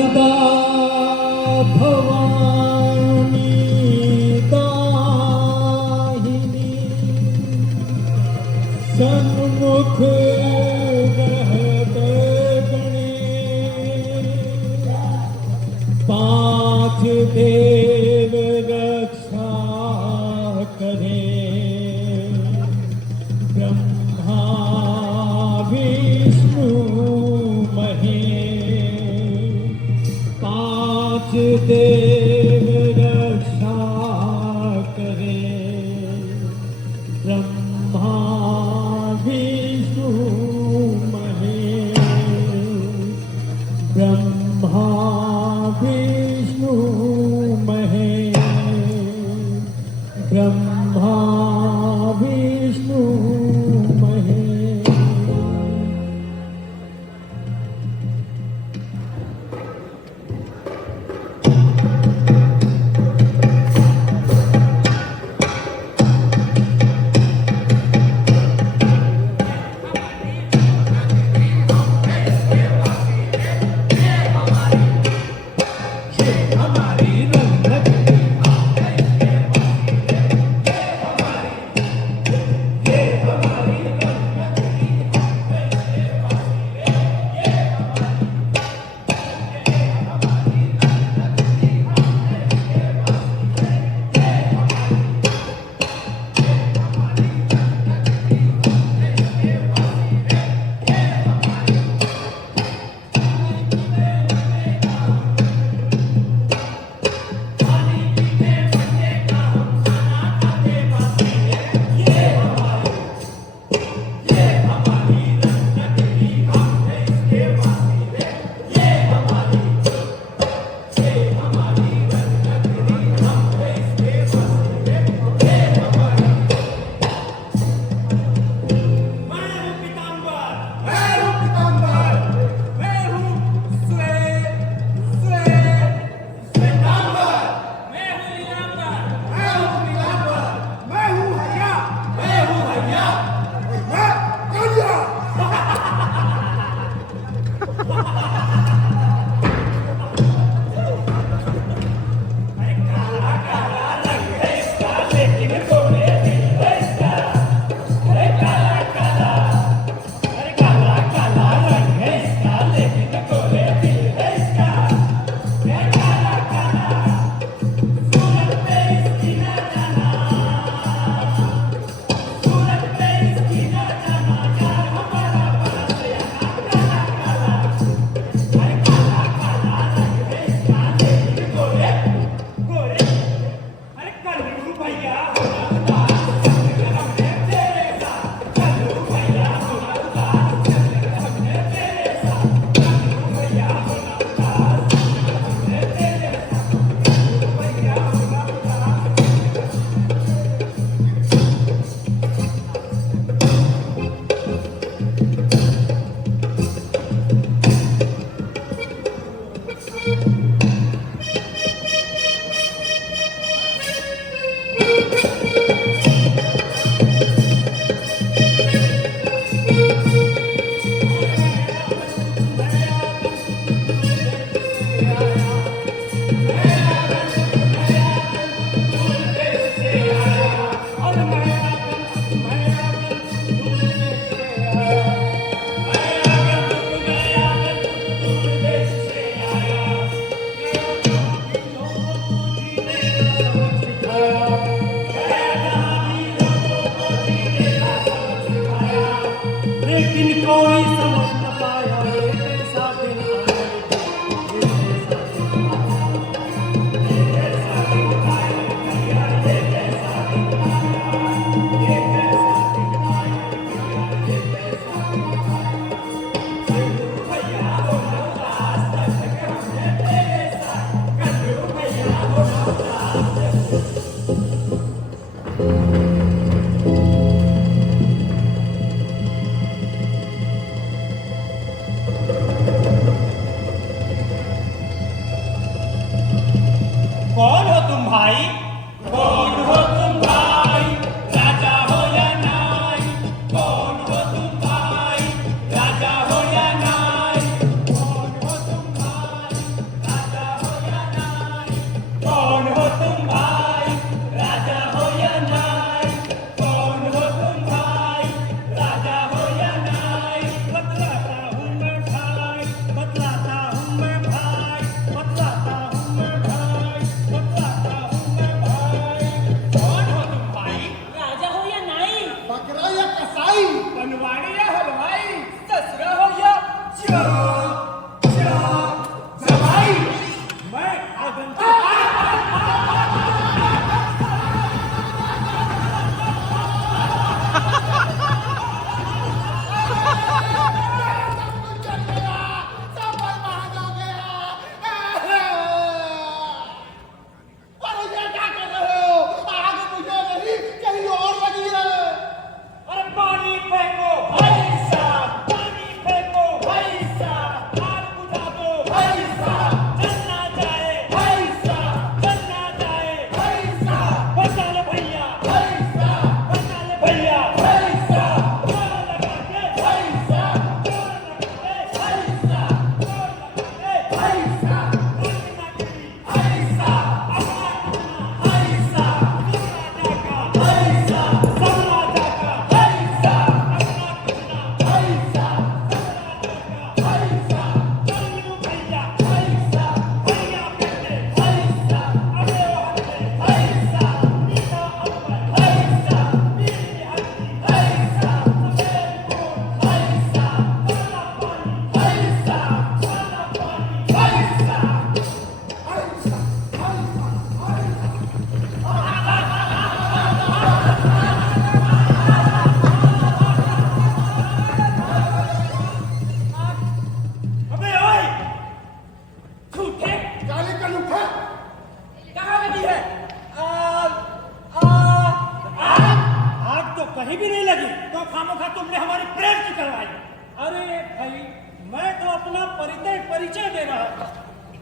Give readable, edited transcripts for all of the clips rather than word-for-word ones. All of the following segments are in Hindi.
सदा भवानी दाहिनी सन्मुख रहते गणेश पांच देव रक्षा करे ब्रह्मा विष्णु पांच देव रक्षा करे ब्रह्मा विष्णु महेश ब्रह्मा विष्णु महेश ब्रह्मा विष्णु महेश।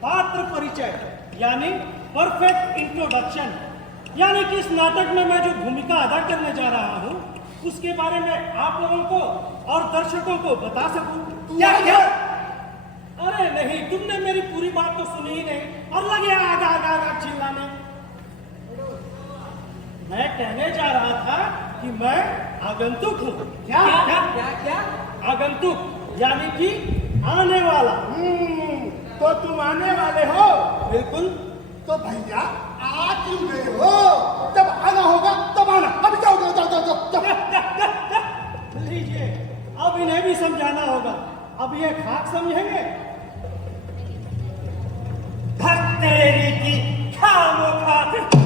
पात्र परिचय यानी परफेक्ट इंट्रोडक्शन, यानी कि इस नाटक में मैं जो भूमिका अदा करने जा रहा हूँ उसके बारे में आप लोगों को और दर्शकों को बता सकूं। क्या क्या? अरे नहीं, तुमने मेरी पूरी बात तो सुनी ही नहीं और लगे आगा आगा आगा चिल्लाने। मैं कहने जा रहा था कि मैं आगंतुक हूँ। क्या क्या क्या क्या? आगंतुक यानी कि आने वाला। तो तुम आने वाले हो? बिल्कुल। तो भैया आ क्यों गए हो? जब आना होगा तब आना। अभी जाओ जाओ जाओ जाओ जाओ। लीजिए, अब इन्हें भी समझाना होगा। अब ये खाक समझेंगे। भक्तेरी की खामो खाक।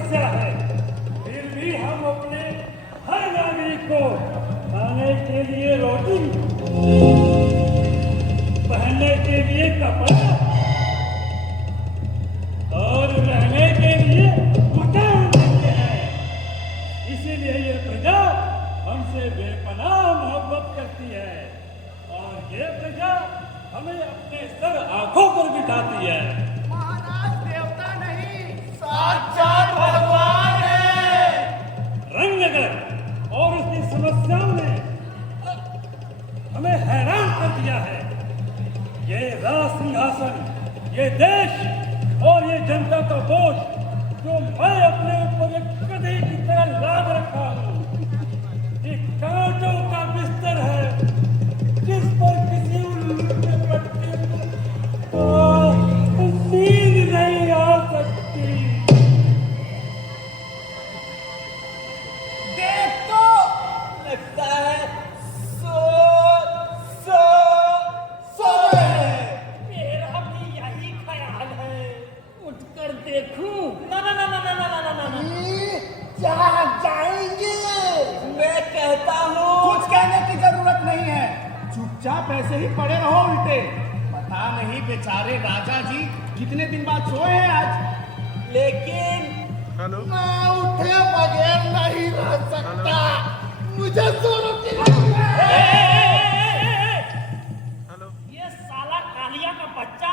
समस्या है, फिर भी हम अपने हर नागरिक को खाने के लिए रोटी, पहनने के लिए कपड़ा और रहने के लिए मकान देते हैं। इसीलिए ये प्रजा हमसे बेपनाह मोहब्बत करती है और ये प्रजा हमें अपने सर आंखों पर बिठाती है। महाराज देवता नहीं, साक्षात भगवान है। रंगनगर और उसकी समस्याओं ने हमें हैरान कर दिया है। ये राज सिंहासन, ये देश और ये जनता का बोझ जो मैं अपने ऊपर एक गधे की तरह लाद रखा हूँ, एक कांटों का बिस्तर है जिस पर किसी उल्लू के पट्टे को नींद नहीं आ सकती। देख तो लगता है सो गए। मेरा भी यही ख्याल है, उठकर देखूं। जहाँ जाएंगे मैं कहता हूँ कुछ कहने की जरूरत नहीं है, चुपचाप ऐसे ही पड़े रहो उल्टे। पता नहीं बेचारे राजा जी कितने दिन बाद सोए हैं आज, लेकिन मैं उठे बगैर नहीं रह सकता। मुझे सोने की ये साला कालिया का बच्चा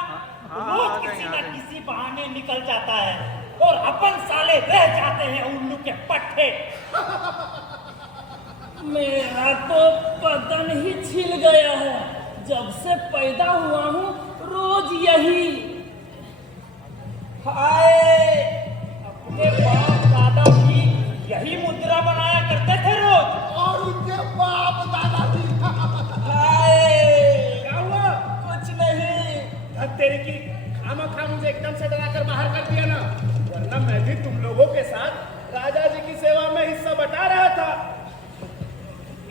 रोज किसी न किसी बहाने निकल जाता है और अपन साले रह जाते हैं उल्लू के पट्टे। मेरा तो बदन ही छिल गया है, जब से पैदा हुआ हूँ रोज यही। हाय, अपने बाप दादा भी यही मुद्रा बनाया करते थे रोज। और उनके बाप दादा भी। हाय, क्या हुआ? कुछ नहीं। तेरे की खामखा मुझे एकदम से डराकर बाहर कर दिया ना, वरना मैं भी तुम लोगों के साथ राजा जी की सेवा में हिस्सा बटा रहा था।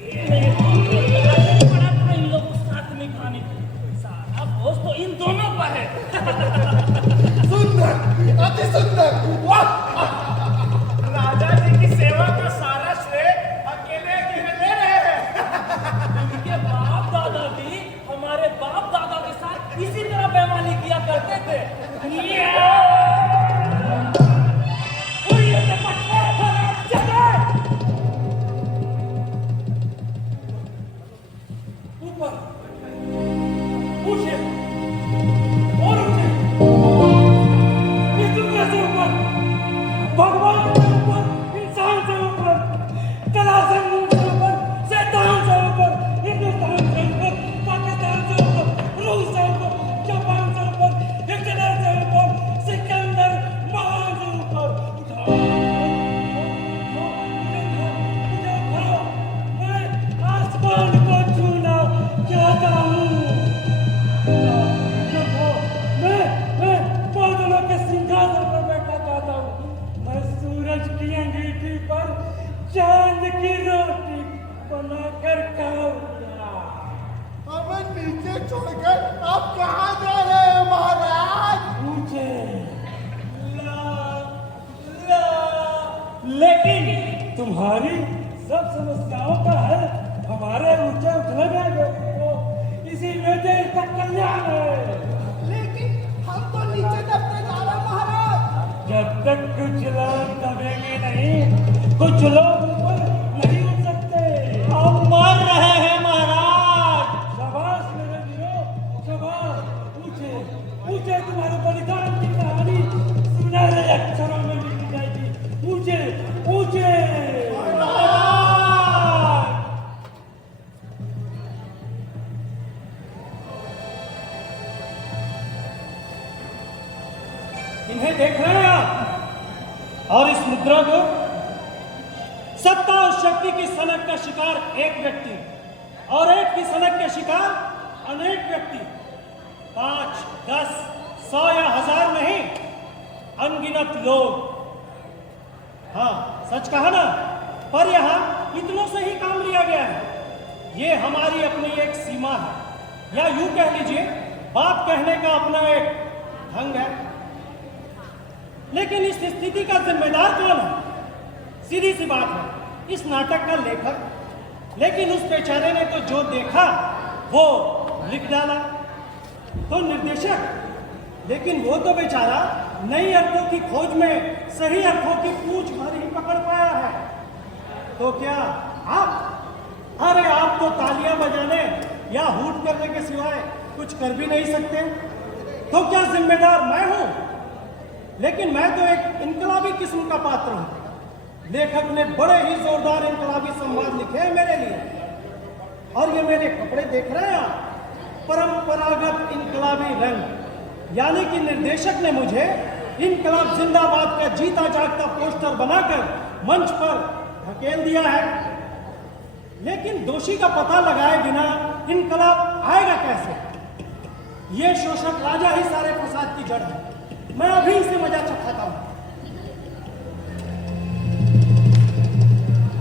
बड़ा था इन लोगों को साथ में खाने को, सारा बोझ तो इन दोनों पर है। सुंदर, अति सुंदर, वाह! राजा जी की सेवा का सारा श्रेय अकेले ले रहे हैं। इनके बाप दादा भी हमारे बाप दादा के साथ इसी तरह बेईमानी किया करते थे। ऊपर, ऊंचे, और ऊंचे, इस दुनिया से ऊपर, भगवान से ऊपर, इंसान से ऊपर, कला संगीत से ऊपर, शैतान से ऊपर, हिंदुस्तान से ऊपर, पाकिस्तान से ऊपर, रूस से ऊपर, जापान से ऊपर, हिटलर से ऊपर, सिकंदर महान से ऊपर। उठाओ, मैं आसमान को छूना चाहता हूँ। मैं बादलों के सिंहासन पर बैठा चाहता हूँ। मैं सूरज की अंगीठी पर चांद की रोटी बनाकर खाऊंगा। हमें नीचे छोड़कर आप कहाँ जा रहे हैं महाराज? मुझे लेकिन तुम्हारी सब समस्याओं का हल हमारे ऊंचे उठने में इसी में देश का कल्याण है। लेकिन हम तो नीचे दबते जा रहे हैं महाराज। जब तक कुछ लोग दबेंगे नहीं, कुछ लोग ऊपर नहीं उठ सकते। हम मर रहे हैं महाराज। शाबाश मेरे वीरों, शाबाश। ऊंचे ऊंचे तुम्हारे बलिदान की कहानी सुनहरे अक्षरों में लिखी जाएगी। ऊंचे ऊंचे। इन्हें देख रहे हैं आप, और इस मुद्रा को सत्ता और शक्ति की सनक का शिकार एक व्यक्ति और एक की सनक के शिकार अनेक व्यक्ति, 5, 10, 100 या 1000 नहीं, अनगिनत लोग। हाँ, सच कहा ना, पर यहाँ इतनों से ही काम लिया गया है। ये हमारी अपनी एक सीमा है, या यूं कह लीजिए बात कहने का अपना एक ढंग है। लेकिन इस स्थिति का जिम्मेदार कौन है? सीधी सी बात है, इस नाटक का लेखक। लेकिन उस बेचारे ने तो जो देखा वो लिख डाला। तो निर्देशक, लेकिन वो तो बेचारा नई अर्थों की खोज में सही अर्थों की पूछ भर ही पकड़ पाया है। तो क्या आप, अरे आप तो तालियां बजाने या हूट करने के सिवाय कुछ कर भी नहीं सकते। तो क्या जिम्मेदार मैं हूं? लेकिन मैं तो एक इनकलाबी किस्म का पात्र हूं। लेखक ने बड़े ही जोरदार इनकलाबी संवाद लिखे हैं मेरे लिए। और ये मेरे कपड़े देख रहे हैं आप, परंपरागत इनकलाबी रंग। यानी कि निर्देशक ने मुझे इनकलाब जिंदाबाद का जीता जागता पोस्टर बनाकर मंच पर धकेल दिया है। लेकिन दोषी का पता लगाए बिना इनकलाब आएगा कैसे? ये शोषक राजा ही सारे फसाद की जड़ है। मैं अभी इसे मजा चखाता हूं।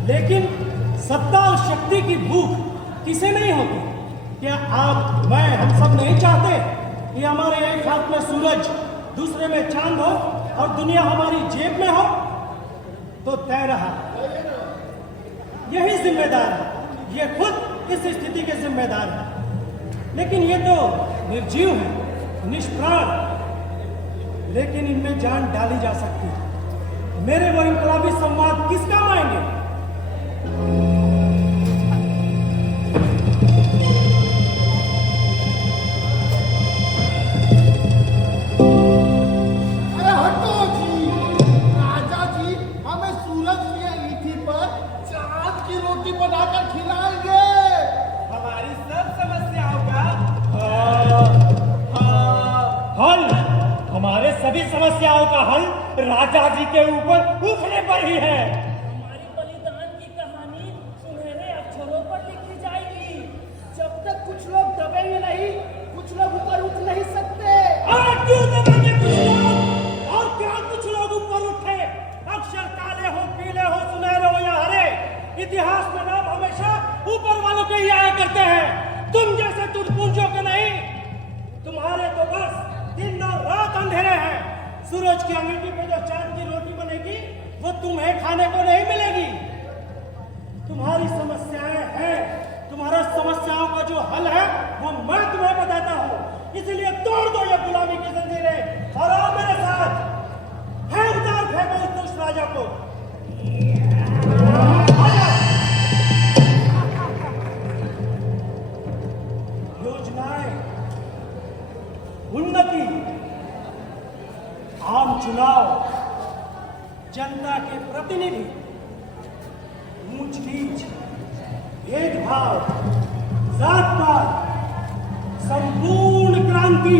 लेकिन सत्ता और शक्ति की भूख किसे नहीं होती? क्या आप, मैं, हम सब नहीं चाहते कि हमारे एक हाथ में सूरज, दूसरे में चांद हो और दुनिया हमारी जेब में हो? तो तय रहा, यही जिम्मेदार है। ये खुद इस स्थिति के जिम्मेदार है। लेकिन ये तो निर्जीव है, निष्प्राण, लेकिन इनमें जान डाली जा सकती है। मेरे वो इनकलाबी संवाद किस काम आएंगे? अरे हटो जी, राजा जी हमें सूरज की अंगीठी पर चांद की रोटी बनाकर खिलाएंगे। हमारी सब समस्याओं का हल, हमारे सभी समस्याओं का हल राजा जी के ऊपर उठने पर ही है। हमारी बलिदान की कहानी सुनहरे अक्षरों पर लिखी जाएगी। जब तक कुछ लोग दबेंगे नहीं, कुछ लोग ऊपर उठ नहीं सकते। और क्यों दबेंगे कुछ लोग? और क्या कुछ लोग ऊपर उठे? अक्षर काले हो, पीले हो, सुनहरे हो या हरे, इतिहास में नाम हमेशा ऊपर वालों के ही आया करते हैं। तुम जैसे तुटपुंजों के नहीं। तुम्हारे तो बस दिन और रात अंधेरे हैं। सूरज की अंगीठी पे जो चांद की रोटी बनेगी वो तुम्हें खाने को नहीं मिलेगी। तुम्हारी समस्याएं हैं, तुम्हारा समस्याओं का जो हल है वो मैं तुम्हें बताता हूँ। इसलिए तोड़ दो ये गुलामी की जंजीरें और आओ मेरे साथ। है उतार फेंको इस दुष्ट राजा को। योजनाएं, उन्नति, आम चुनाव, जनता के प्रतिनिधि, ऊंच नीच, भेदभाव, जात पात, संपूर्ण क्रांति।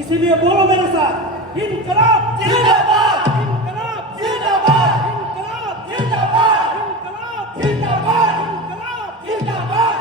इसीलिए बोलो मेरे साथ, इनकलाब जिंदाबाद, इनकलाब जिंदाबाद, इनकलाब जिंदाबाद, इनकलाब जिंदाबाद, इनकलाब जिंदाबाद।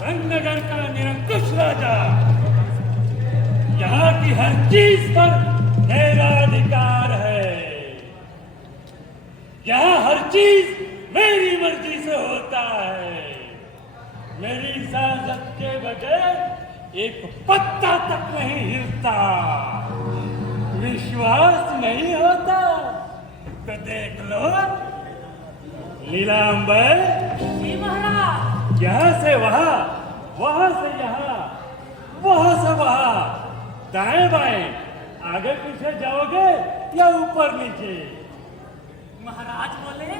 रंगनगर का निरंकुश राजा, यहाँ की हर चीज पर मेरा अधिकार है। यहाँ हर चीज मेरी मर्जी से होता है। मेरी इजाजत के बगैर एक पत्ता तक नहीं हिलता। विश्वास नहीं होता तो देख लो लीलांबर। जी महाराज। यहाँ से वहाँ, वहाँ से यहाँ, वहां से वहां, दाएं बाएं, आगे पीछे जाओगे या ऊपर नीचे? महाराज बोले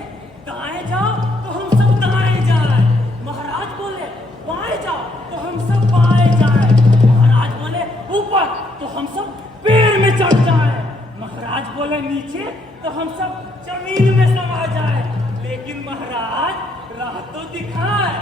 दाएं जाओ तो हम सब दाएं जाए, महाराज बोले बाएं जाओ तो हम सब बाएं जाए, महाराज बोले ऊपर तो हम सब पेड़ में चढ़ जाए, महाराज बोले नीचे तो हम सब जमीन में समा जाए, लेकिन महाराज राह तो दिखाए।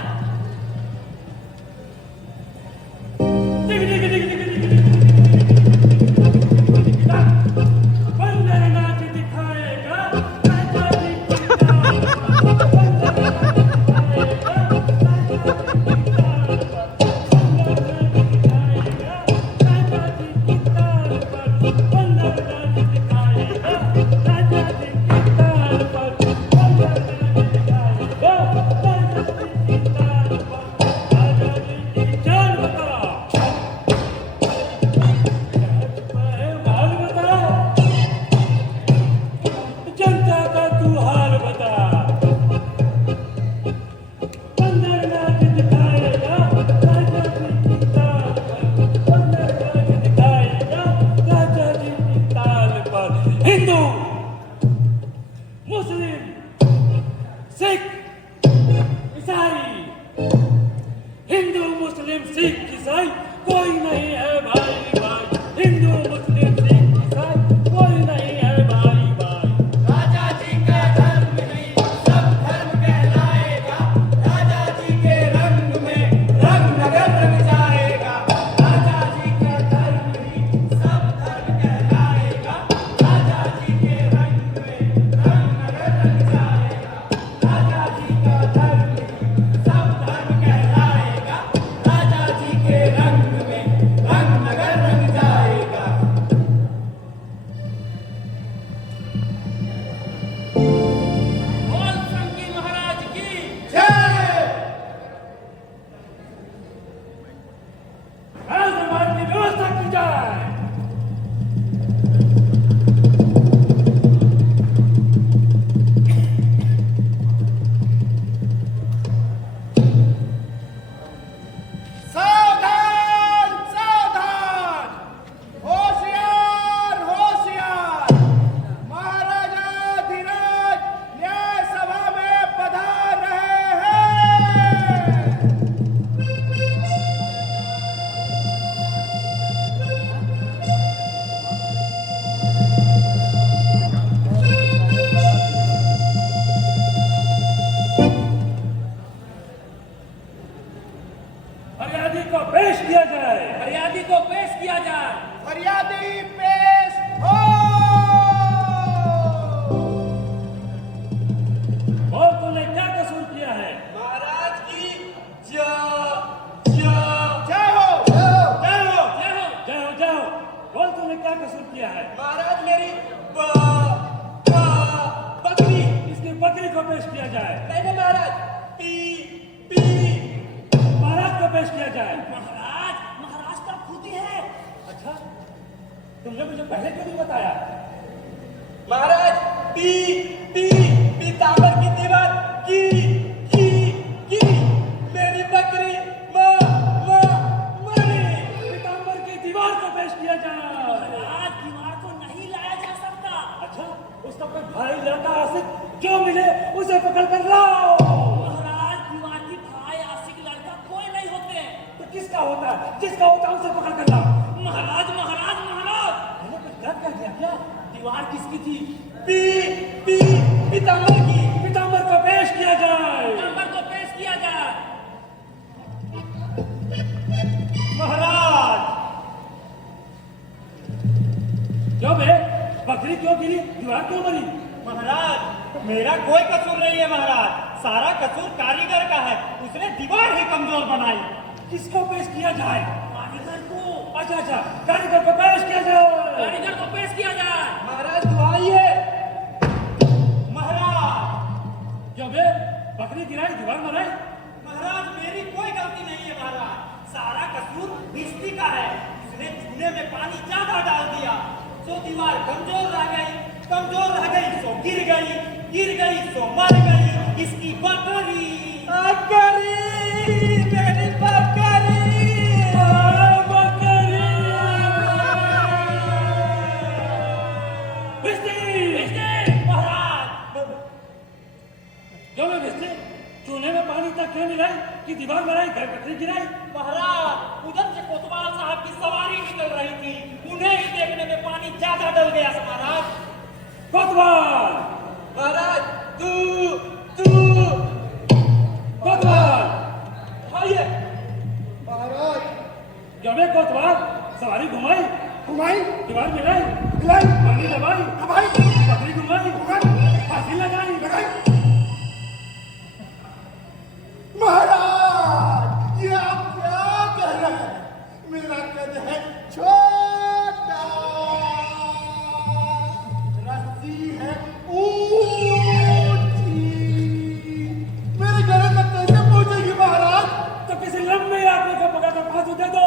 बंदरनाथ दिखाएगा राजा जी की ताल पर, बंदरनाथ दिखाएगा राजा जी की ताल पर, बंदरनाथ दिखाएगा राजा जी की ताल पर, बंदरनाथ दिखाएगा राजा जी की ताल पर, बंदरनाथ दिखाएगा राजा जी की ताल पर, राजा जी की चाल बता। जनता का तू हाल बता। बंदरनाथ दिखाएगा राजा जी की ताल पर, बंदरनाथ दिखाएगा राजा जी की ताल पर। हिंदू, मुस्लिम, सिख, ईसाई, हिंदू मुस्लिम सिख ईसाई कोई नहीं है भाई भाई, हिंदू मुस्लिम सिख ईसाई कोई नहीं है भाई भाई। राजा जी का धर्म ही सब धर्म कहलाएगा, राजा जी के रंग में रंग नगर रंग जाएगा, राजा जी का धर्म ही सब धर्म कहलाएगा, राजा जी के रंग में रंग नगर रंग जाएगा, राजा जी का धर्म ही सब धर्म कहलाएगा, राजा जी के रंग में रंग नगर रंग जाएगा। बोल संगी महाराज की। आज हमारी व्यवस्था की जाए। सावधान सावधान, होशियार होशियार, महाराजा धीरज न्याय सभा में पधार रहे हैं। फरियादी को पेश किया जाए। फरियादी को पेश किया जाए। फरियादी पेश हो। और तूने क्या कसूर किया है? महाराज की जय हो। जय हो, जाओ जाओ, बोल तूने क्या कसूर किया है? महाराज मेरी बकरी। इसकी बकरी को पेश किया जाए। नहीं महाराज, पी महाराज को पेश किया जाए। महाराज तो खुद ही है। अच्छा, तुमने मुझे पहले क्यों नहीं बताया? महाराज पीताम्बर की दीवार की मेरी बकरी मरी। पीताम्बर की दीवार को पेश किया जाए। महाराज दीवार को नहीं लाया जा सकता। अच्छा, उसका कोई भाई लड़का आशिक जो मिले उसे पकड़ कर लाओ। महाराज दीवार की भाई आशिक लड़का कोई नहीं होते। तो किसका होता है? जिसका होता है उसे पकड़ कर लाओ। महाराज महाराज महाराज, मैंने कुछ गलत कह दिया क्या? दीवार किसकी थी? पीताम्बर की। पीताम्बर को पेश किया जाए। नंबर को पेश किया जाए। महाराज, क्यों बे? बकरी क्यों गिरी? दीवार क्यों मरी? महाराज मेरा कोई कसूर नहीं है महाराज, सारा कसूर कारीगर का है, उसने दीवार ही कमजोर बनाई। किसको पेश किया जाए? कारीगर को। अच्छा, कारीगर को पेश किया जाए। कारीगर को पेश किया जाए। महाराज दुआइए। महाराज, क्यों बे? बकरी गिराई, दीवार मराई? महाराज मेरी कोई गलती नहीं है महाराज, सारा कसूर मिस्त्री का है, उसने चूल्हे में पानी ज्यादा डाल दिया, तो दीवार कमजोर रह गई, सो गिर गई सो मर गई इसकी बकरी। मेरी बकरी। जबे कोतवाल सवारी घुमाई घुमाई दीवार मिलाई मिलाई पानी दबाई भाई पगड़ी घुमाई फांसी लगाई महाराज ये आप क्या कह रहे हैं? मेरा कद है छोटा, रस्सी है ऊंची, मेरे गले तक कैसे पहुंचेगी महाराज? तो किसी लंबे आदमी को पकड़कर फांसी दे दो।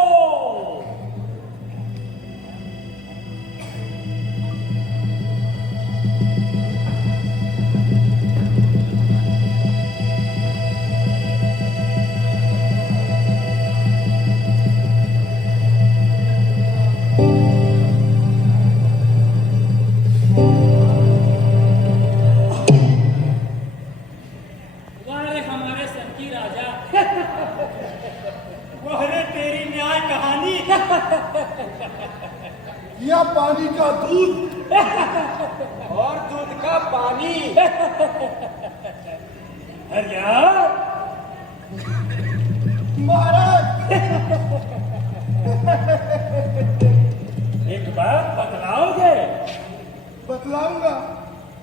वारे हमारे सर की राजा। वहरे तेरी न्याय कहानी। या पानी का दूध और दूध का पानी। हरिया महाराज। एक बात बतलाओगे? बतलाऊंगा।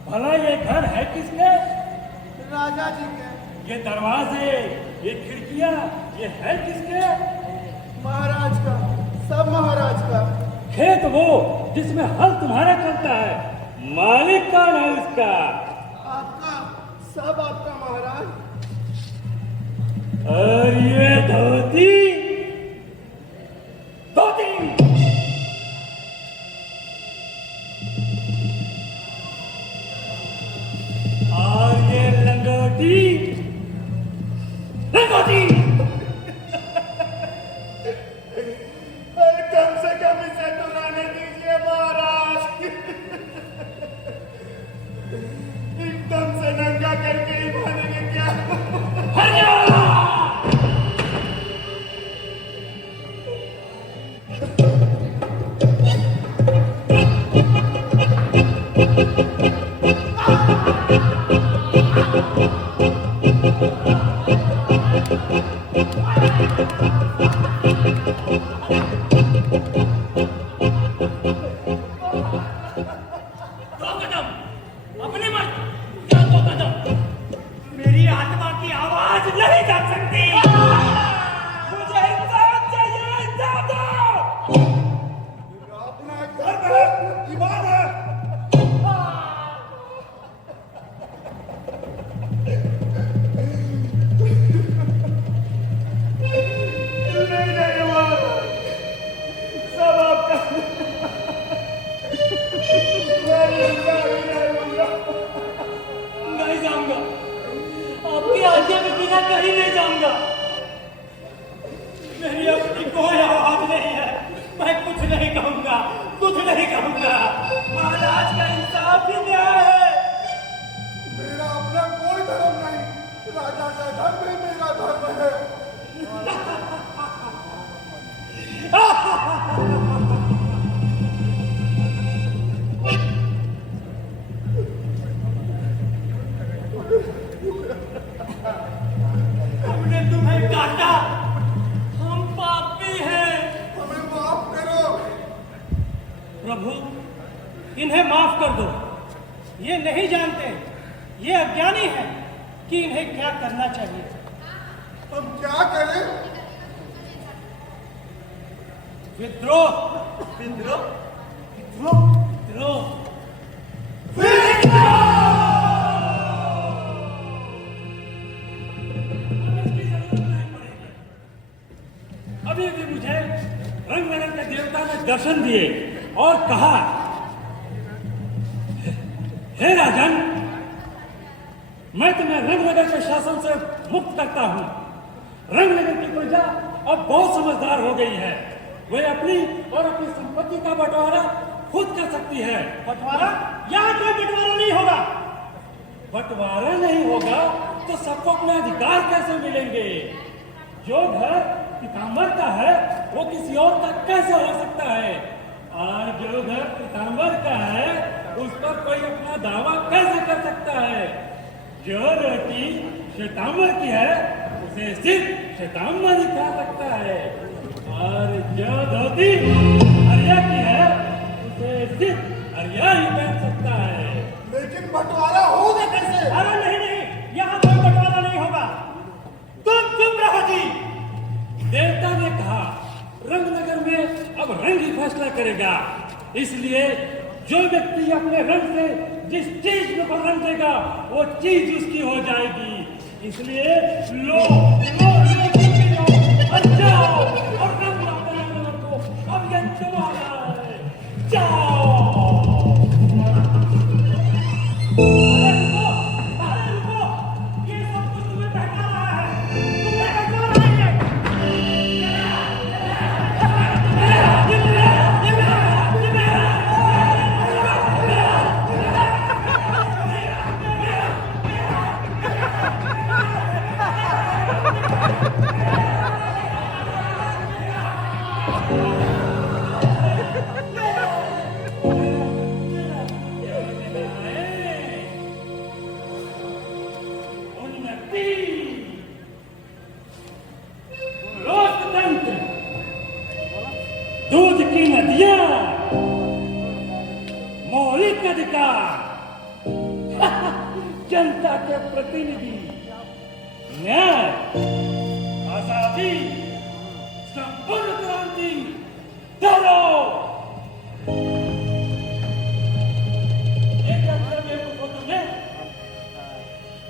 भला ये घर है किसके? राजा जी के। ये दरवाजे, ये खिड़कियां, ये है किसके? महाराज का, सब महाराज का। खेत वो जिसमें हल तुम्हारा चलता है, मालिक कौन है उसका? आपका, सब आपका महाराज। और ये धोती धोती और ये लंगोटी लंगोटी। कम से कम इसे तो रहने दीजिए महाराज। एकदम से नंगा करके ही मानेंगे क्या? दो कदम अपने मर्द या दो कदम मेरी आत्मा की आवाज नहीं जा सकती। मुझे इंसाफ चाहिए, इंसाफ दो। अपना घर है, ईमान है। नहीं नहीं महाराज, सब आपका। नहीं जाऊंगा, आपकी आज्ञा के बिना कहीं नहीं जाऊंगा। मेरी अपनी कोई आवाज नहीं है। मैं कुछ नहीं कहूंगा, कुछ नहीं कहूंगा। महाराज का इंसाफ ही न्याय है। मेरा अपना कोई धर्म नहीं, राजा का धर्म ही मेरा धर्म है। हमने तुम्हें काटा। हम पापी हैं। हमें माफ करो। प्रभु, इन्हें माफ कर दो। ये नहीं जानते, ये अज्ञानी है कि इन्हें क्या करना चाहिए। हम क्या करें? विद्रोह, विद्रोह? विद्रोह। अभी भी मुझे रंग नगर के देवता ने दर्शन दिए और कहा, हे राजन, मैं तुम्हें रंगनगर के शासन से मुक्त करता हूँ। रंगनगर की प्रजा अब बहुत समझदार हो गई है। वे अपनी और अपनी संपत्ति का बंटवारा खुद कर सकती है। बंटवारा? यहाँ कोई बंटवारा नहीं होगा। बंटवारा नहीं होगा तो सबको अपने अधिकार कैसे मिलेंगे? जो घर पीताम्बर का है वो किसी और का कैसे हो सकता है? और जो घर पीताम्बर का है उस पर कोई अपना दावा कैसे कर सकता है? जो रोटी श्वेतांबर की है उसे सिर्फ श्वेतांबर ही खा सकता है। और जो धोती हरिया की है उसे सिर्फ हरिया ही पहन सकता है। लेकिन बंटवारा होगा कैसे? अरे नहीं नहीं, यहाँ कोई बंटवारा नहीं होगा। तुम चुप रहो जी। देवता ने कहा रंगनगर में अब रंग ही फैसला करेगा, इसलिए जो व्यक्ति अपने रंग से जिस चीज में रंग देगा वो चीज उसकी हो जाएगी। इसलिए लो लो लो पीछे जाओ और जाओ और रंग लाते रंगनगर को अब ये तुम्हारा है, जाओ। अरे रुको, ये सब कुछ तुम्हें बहका रहा है, तुम्हें बहका रहा है। उन्नति, लोकतंत्र, दूध की नदियां, मौलिक अधिकार, जनता के प्रतिनिधि, न्याय, आजादी, संपूर्ण क्रांति, चलो। एक अक्षर में को तुमने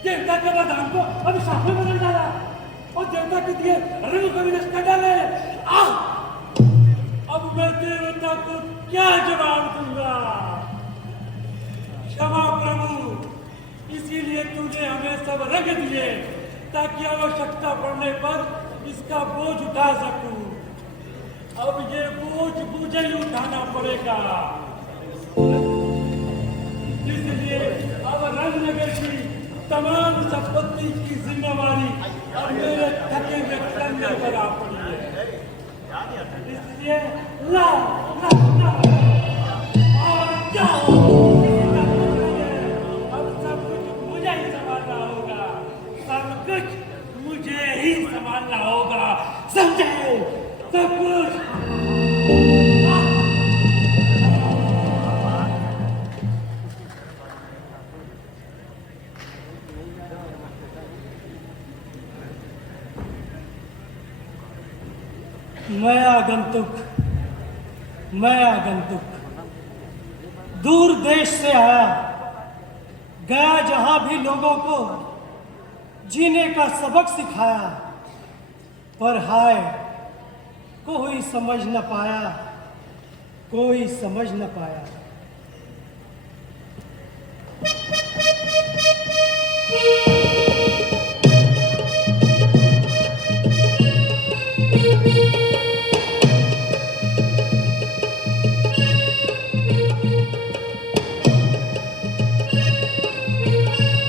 देवता के बाद हमको अभी साफ में बदल डाला और देवता के दिए रंग को विनाश कर डाले। अब मैं देवता को क्या जवाब दूंगा? क्षमा प्रभु, इसीलिए तुझे हमें सब रंग दिए ताकि आवश्यकता पड़ने पर इसका बोझ उठा सकूं। अब ये बोझ मुझे ही उठाना पड़ेगा, इसलिए अब रंगनगर की तमाम संपत्ति की जिम्मेवारी अब मेरे थके हुए कंधे पर आ पड़ी है। इसलिए लाओ लाओ लाओ और जाओ। अब सब कुछ मुझे ही संभालना होगा, सब कुछ मुझे ही संभालना होगा, समझे? सब कुछ। मैं आगंतुक दूर देश से आया, गया जहां भी लोगों को जीने का सबक सिखाया, पर हाय कोई समझ न पाया, कोई समझ न पाया।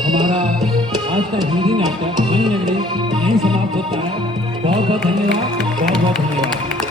हमारा आज का हिंदी नाटक रंगनगरी यहीं समाप्त होता है। बहुत बहुत धन्यवाद, बहुत बहुत धन्यवाद।